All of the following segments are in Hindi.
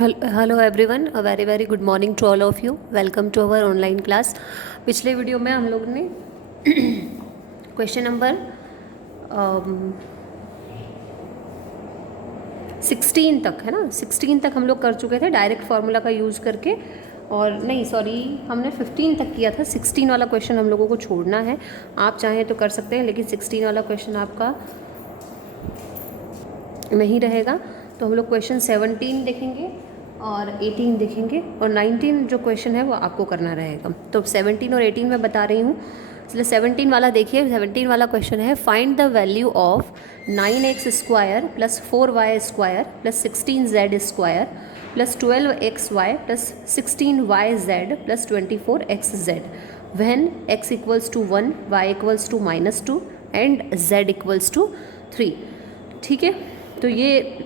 Hello everyone, a very very good morning to all of you. Welcome to our online class. पिछले वीडियो में हम लोग ने क्वेश्चन नंबर 16 तक, है ना, 16 तक हम लोग कर चुके थे डायरेक्ट फार्मूला का यूज़ करके। और नहीं सॉरी, हमने 15 तक किया था। 16 वाला क्वेश्चन हम लोगों को छोड़ना है। आप चाहें तो कर सकते हैं, लेकिन 16 वाला क्वेश्चन आपका नहीं रहेगा। तो हम लोग क्वेश्चन 17 देखेंगे और 18 देखेंगे, और 19 जो क्वेश्चन है वो आपको करना रहेगा। तो 17 और 18 मैं बता रही हूँ, इसलिए 17 वाला देखिए। 17 वाला क्वेश्चन है, find the value of 9x square plus 4y square plus 16z square plus 12xy plus 16yz plus 24xz when x equals to 1, y equals to -2 and z equals to 3। ठीक है, तो ये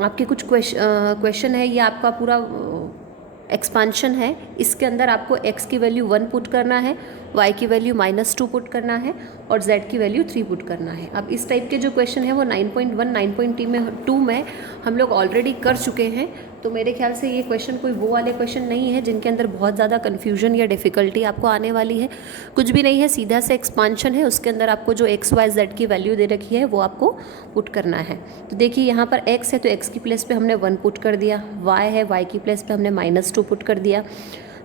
आपके कुछ क्वेश्चन है। ये आपका पूरा एक्सपांशन है। इसके अंदर आपको x की वैल्यू 1 पुट करना है, y की वैल्यू -2 पुट करना है और z की वैल्यू 3 पुट करना है। अब इस टाइप के जो क्वेश्चन है वो 9.1 9.2 में हम लोग ऑलरेडी कर चुके हैं। तो मेरे ख्याल से ये क्वेश्चन कोई वो वाले क्वेश्चन नहीं है जिनके अंदर बहुत ज़्यादा कन्फ्यूजन या डिफ़िकल्टी आपको आने वाली है। कुछ भी नहीं है, सीधा से एक्सपांशन है। उसके अंदर आपको जो x y z की वैल्यू दे रखी है वो आपको पुट करना है। तो देखिए, यहाँ पर x है तो x की प्लेस पे हमने 1 पुट कर दिया, y है y की प्लेस पे हमने -2 पुट कर दिया,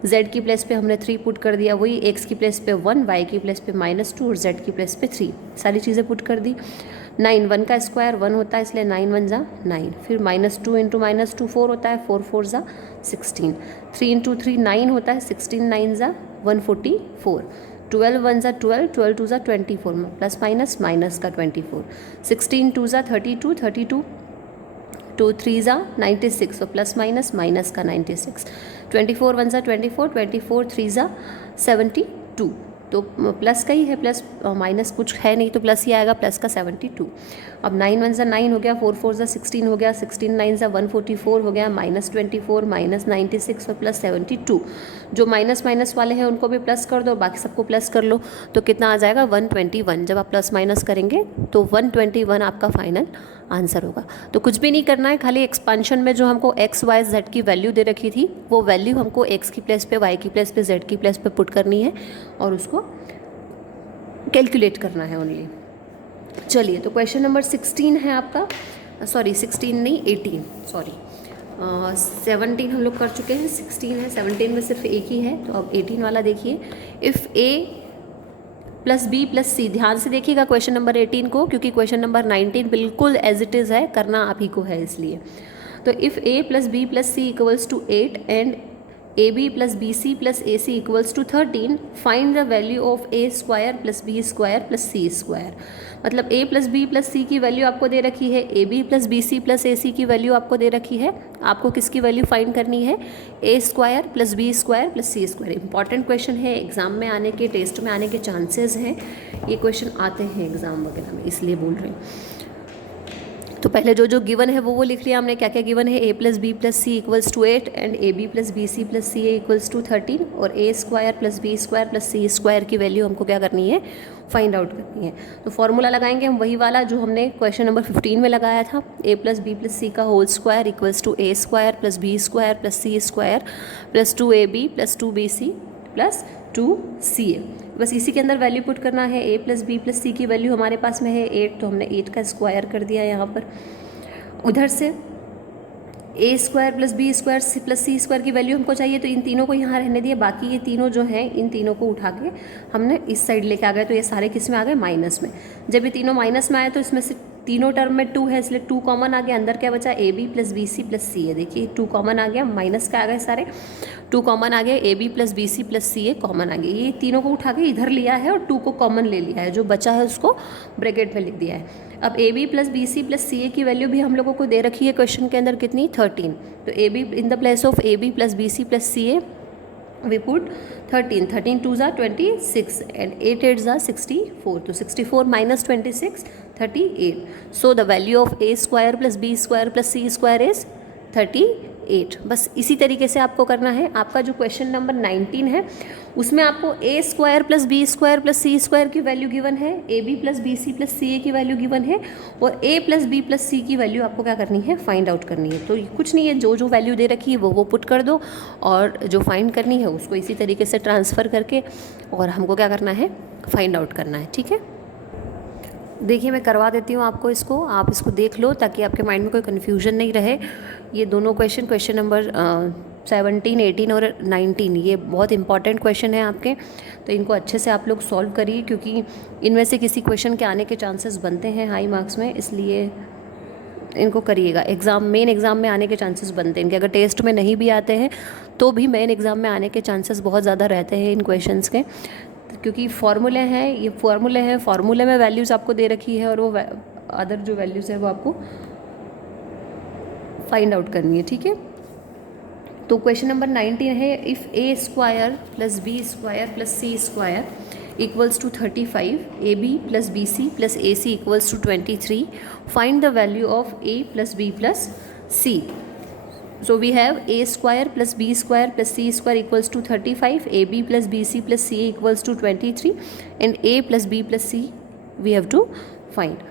z की प्लेस पे हमने 3 पुट कर दिया, वही x की प्लेस पे 1, y की प्लेस पे -2 और z की प्लेस पे 3, सारी चीज़ें पुट कर दी। 9, 1 का स्क्वायर 1 होता है, इसलिए 9 1 जा 9। फिर -2 इंटू -2 4 होता है, 4 4 जा 16। 3 इंटू 3 9 होता है, 16 9 जा 144। 12 1 जा 12, 12 2 जा 24, प्लस माइनस माइनस का 24। 16 2 जा 32, 32 2 3 जा 96 और प्लस माइनस माइनस का 96। 24 1 जा 24, 24 3 जा 72। तो प्लस का ही है, प्लस माइनस कुछ है नहीं तो प्लस ही आएगा, प्लस का 72। अब 9 1 जा 9 हो गया, 4 4 जा 16 हो गया, 16 9 जा 144 हो गया, -24 -96 और प्लस 72। जो माइनस माइनस वाले हैं उनको भी प्लस कर दो, बाकी सबको प्लस कर लो, तो कितना आ जाएगा 121। जब आप प्लस माइनस करेंगे तो 121 आपका फाइनल आंसर होगा। तो कुछ भी नहीं करना है, खाली एक्सपांशन में जो हमको x y z की वैल्यू दे रखी थी वो वैल्यू हमको x की प्लेस पे, y की प्लेस पे, z की प्लेस पे पुट करनी है और उसको कैलकुलेट करना है ओनली। चलिए, तो क्वेश्चन नंबर 16 है आपका, सॉरी 16 नहीं 18, सॉरी 17 हम लोग कर चुके हैं, 16 है, 17 में सिर्फ एक ही है। तो अब 18 वाला देखिए, if a plus B plus c. ध्यान से देखिएगा क्वेश्चन नंबर 18 को, क्योंकि क्वेश्चन नंबर 19 बिल्कुल एज इट इज़ है, करना आप ही को है इसलिए। तो if a plus B plus c equals to 8 and a B plus B C plus a c equals to 13, find the value of a square plus B square plus C square. मतलब a प्लस बी प्लस सी की वैल्यू आपको दे रखी है, A B plus B C plus a c की वैल्यू आपको दे रखी है। आपको किसकी वैल्यू फाइंड करनी है? A square plus B square plus C square. Important question है, एग्जाम में आने के, टेस्ट में आने के चांसेस हैं, ये क्वेश्चन आते हैं एग्जाम वगैरह में, इसलिए बोल रहे हैं। तो पहले जो जो गिवन है वो लिख लिया हमने। क्या क्या गिवन है? a plus B plus c equals to 8 and a B plus B C plus C a equals to 13, और a square plus B square plus C square की वैल्यू हमको क्या करनी है? फाइंड आउट करनी है। तो फॉर्मूला लगाएंगे हम वही वाला जो हमने क्वेश्चन नंबर 15 में लगाया था। a plus B plus c का whole square equals to a square plus B square plus C square plus 2ab plus 2bc plus 2ca। बस इसी के अंदर वैल्यू पुट करना है। a प्लस बी प्लस सी की वैल्यू हमारे पास में है 8, तो हमने 8 का स्क्वायर कर दिया यहाँ पर। उधर से a square plus B square plus C square की वैल्यू हमको चाहिए, तो इन तीनों को यहाँ रहने दिए। बाकी ये तीनों जो हैं, इन तीनों को उठा के हमने इस साइड लेके आ गए, तो ये सारे किस में आ गए? माइनस में। जब ये तीनों माइनस में आए तो इसमें से तीनों टर्म में 2 है, इसलिए 2 कॉमन आ गया। अंदर क्या बचा? A B plus B C plus C A. देखिए 2 कॉमन आ गया, माइनस का आ गए सारे, 2 कॉमन आ गया, A B plus B C plus C A common आ गया। ये तीनों को उठा के इधर लिया है और 2 को कॉमन ले लिया है, जो बचा है उसको ब्रैकेट में लिख दिया है। अब A B plus B C plus C A की वैल्यू भी हम लोगों को दे रखी है क्वेश्चन के अंदर, कितनी? 13। तो ए b in the place of a B plus B C plus C a we put 13, 13 2 are 26 and 8 8 are 64, तो 64 minus 26 38. So the value of a square plus b square plus c square is 38। बस इसी तरीके से आपको करना है। आपका जो क्वेश्चन नंबर 19 है उसमें आपको A square plus B square plus C square की वैल्यू गिवन है, A B plus B C plus C A की वैल्यू गिवन है, और ए प्लस बी प्लस सी की वैल्यू आपको क्या करनी है, फाइंड आउट करनी है। तो कुछ नहीं है, जो जो वैल्यू दे रखी है वो पुट कर दो, और जो फाइंड करनी है उसको इसी तरीके से ट्रांसफ़र करके और हमको क्या करना है, फाइंड आउट करना है। ठीक है, देखिए मैं करवा देती हूँ आपको इसको, आप इसको देख लो ताकि आपके माइंड में कोई कन्फ्यूजन नहीं रहे। ये दोनों क्वेश्चन नंबर 17, 18 और 19 ये बहुत इंपॉर्टेंट क्वेश्चन है आपके, तो इनको अच्छे से आप लोग सॉल्व करिए, क्योंकि इनमें से किसी क्वेश्चन के आने के चांसेस बनते हैं हाई मार्क्स में, इसलिए इनको करिएगा। मेन एग्ज़ाम में आने के चांसेस बनते हैं इनके, अगर टेस्ट में नहीं भी आते हैं तो भी मेन एग्ज़ाम में आने के चांसेस बहुत ज़्यादा रहते हैं इन क्वेश्चंस के, क्योंकि फार्मूले हैं, ये फार्मूले में वैल्यूज़ आपको दे रखी है और वो अदर जो वैल्यूज़ है वो आपको फाइंड आउट करनी है। ठीक है, तो क्वेश्चन नंबर 19 है, if a square plus B square plus C square equals to 35, a B plus B C plus a c equals to 23, find the value of a plus B plus c. So we have a square plus b square plus c square equals to 35, ab plus bc plus ca equals to 23, and a plus b plus c we have to find.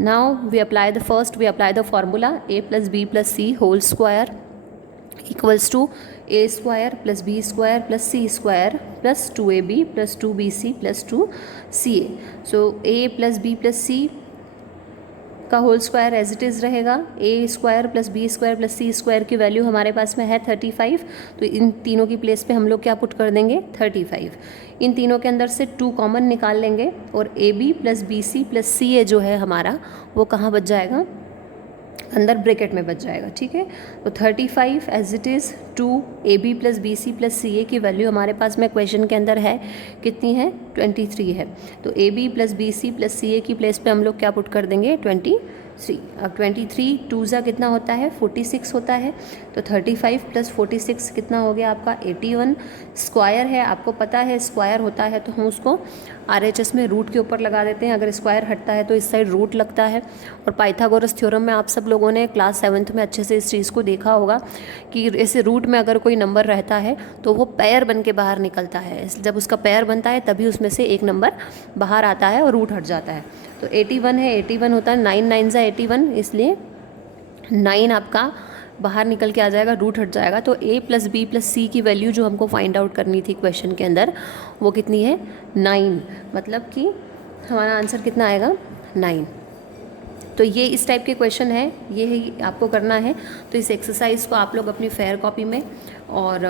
Now we apply the formula a plus b plus c whole square equals to a square plus b square plus c square plus 2ab plus 2bc plus 2ca. So a plus b plus c का whole square as it is रहेगा, A square plus B square plus C square की वैल्यू हमारे पास में है 35, तो इन तीनों की प्लेस पे हम लोग क्या पुट कर देंगे, 35। इन तीनों के अंदर से 2 कॉमन निकाल लेंगे, और A B plus B C plus C A जो है हमारा वो कहाँ बच जाएगा, अंदर ब्रैकेट में बच जाएगा। ठीक है, तो 35 as it is 2 A B plus B C plus C A की वैल्यू हमारे पास में क्वेश्चन के अंदर है, कितनी है, 23 है। तो A B plus B C plus C A की प्लेस पे हम लोग क्या पुट कर देंगे, 23। अब 23 2 ज़ा कितना होता है, 46 होता है, तो 35 प्लस 46 कितना हो गया आपका, 81। स्क्वायर है, आपको पता है स्क्वायर होता है तो हम उसको RHS में रूट के ऊपर लगा देते हैं, अगर स्क्वायर हटता है तो इस साइड रूट लगता है। और पाइथागोरस थ्योरम में आप सब लोगों ने क्लास 7th में अच्छे से इस चीज़ को देखा होगा कि ऐसे रूट में अगर कोई नंबर रहता है तो वो पेयर बन के बाहर निकलता है, जब उसका पेयर बनता है तभी उसमें से एक नंबर बाहर आता है और रूट हट जाता है। तो 81 है, 81 होता है, 9 9 ज़ा 81, इसलिए 9 आपका बाहर निकल के आ जाएगा, रूट हट जाएगा। तो a प्लस बी प्लस सी की वैल्यू जो हमको फाइंड आउट करनी थी क्वेश्चन के अंदर वो कितनी है, 9, मतलब कि हमारा आंसर कितना आएगा, 9। तो ये इस टाइप के क्वेश्चन है, ये है आपको करना है। तो इस एक्सरसाइज को आप लोग अपनी फेयर कॉपी में और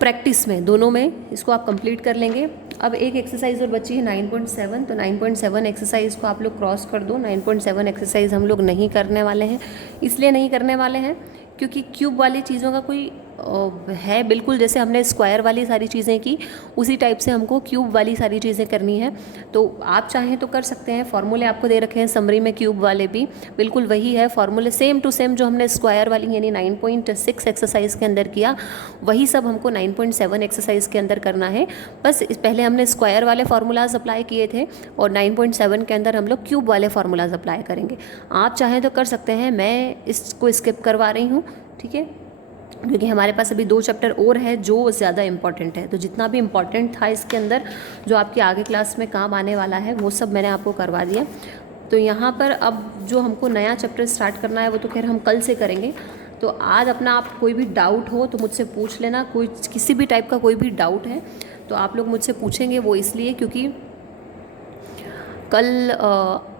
प्रैक्टिस में, दोनों में इसको आप कंप्लीट कर लेंगे। अब एक एक्सरसाइज और बची है 9.7, तो 9.7 एक्सरसाइज को आप लोग क्रॉस कर दो। 9.7 एक्सरसाइज हम लोग नहीं करने वाले हैं, इसलिए नहीं करने वाले हैं क्योंकि क्यूब वाली चीज़ों का कोई है, बिल्कुल जैसे हमने स्क्वायर वाली सारी चीज़ें की उसी टाइप से हमको क्यूब वाली सारी चीज़ें करनी है। तो आप चाहें तो कर सकते हैं, फार्मूले आपको दे रखे हैं समरी में, क्यूब वाले भी बिल्कुल वही है फार्मूले, सेम टू सेम जो हमने स्क्वायर वाली यानी 9.6 एक्सरसाइज के अंदर किया वही सब हमको 9.7 एक्सरसाइज के अंदर करना है। बस पहले हमने स्क्वायर वाले फार्मूलाज अप्लाई किए थे और 9.7 के अंदर हम लोग क्यूब वाले फार्मूलाज अप्लाई करेंगे। आप चाहें तो कर सकते हैं, मैं इसको स्किप करवा रही हूँ, ठीक है, क्योंकि हमारे पास अभी 2 चैप्टर और है जो ज़्यादा इम्पॉर्टेंट है। तो जितना भी इम्पॉर्टेंट था इसके अंदर जो आपकी आगे क्लास में काम आने वाला है वो सब मैंने आपको करवा दिया। तो यहाँ पर अब जो हमको नया चैप्टर स्टार्ट करना है वो तो खैर हम कल से करेंगे। तो आज अपना आप कोई भी डाउट हो तो मुझसे पूछ लेना, कोई किसी भी टाइप का कोई भी डाउट है तो आप लोग मुझसे पूछेंगे, वो इसलिए क्योंकि कल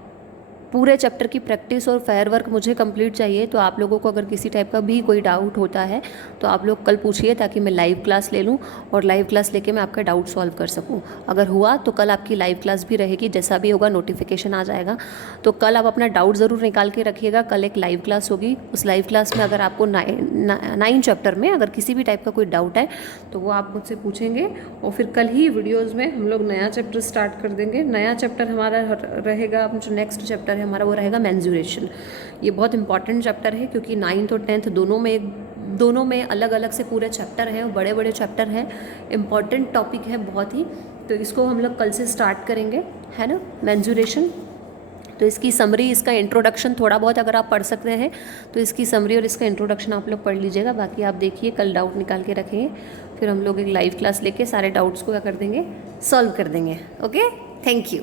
पूरे चैप्टर की प्रैक्टिस और फेयर वर्क मुझे कंप्लीट चाहिए। तो आप लोगों को अगर किसी टाइप का भी कोई डाउट होता है तो आप लोग कल पूछिए ताकि मैं लाइव क्लास ले लूँ और लाइव क्लास लेके मैं आपका डाउट सॉल्व कर सकूँ। अगर हुआ तो कल आपकी लाइव क्लास भी रहेगी, जैसा भी होगा नोटिफिकेशन आ जाएगा। तो कल आप अपना डाउट ज़रूर निकाल के रखिएगा, कल एक लाइव क्लास होगी। उस लाइव क्लास में अगर आपको 9 चैप्टर में अगर किसी भी टाइप का कोई डाउट है तो वो आप मुझसे पूछेंगे और फिर कल ही वीडियोज़ में हम लोग नया चैप्टर स्टार्ट कर देंगे। नया चैप्टर हमारा रहेगा, जो नेक्स्ट चैप्टर हमारा वो रहेगा मेंजुरेशन। ये बहुत इंपॉर्टेंट चैप्टर है क्योंकि 9th और 10th दोनों में अलग अलग से पूरे चैप्टर हैं और बड़े बड़े चैप्टर हैं, इम्पॉर्टेंट टॉपिक है बहुत ही। तो इसको हम लोग कल से स्टार्ट करेंगे, है ना, मेंजुरेशन। तो इसकी समरी, इसका इंट्रोडक्शन थोड़ा बहुत अगर आप पढ़ सकते हैं तो इसकी समरी और इसका इंट्रोडक्शन आप लोग पढ़ लीजिएगा। बाकी आप देखिए, कल डाउट निकाल के रखेंगे, फिर हम लोग एक लाइव क्लास लेके सारे डाउट्स को क्या कर देंगे, सॉल्व कर देंगे। Okay, thank you.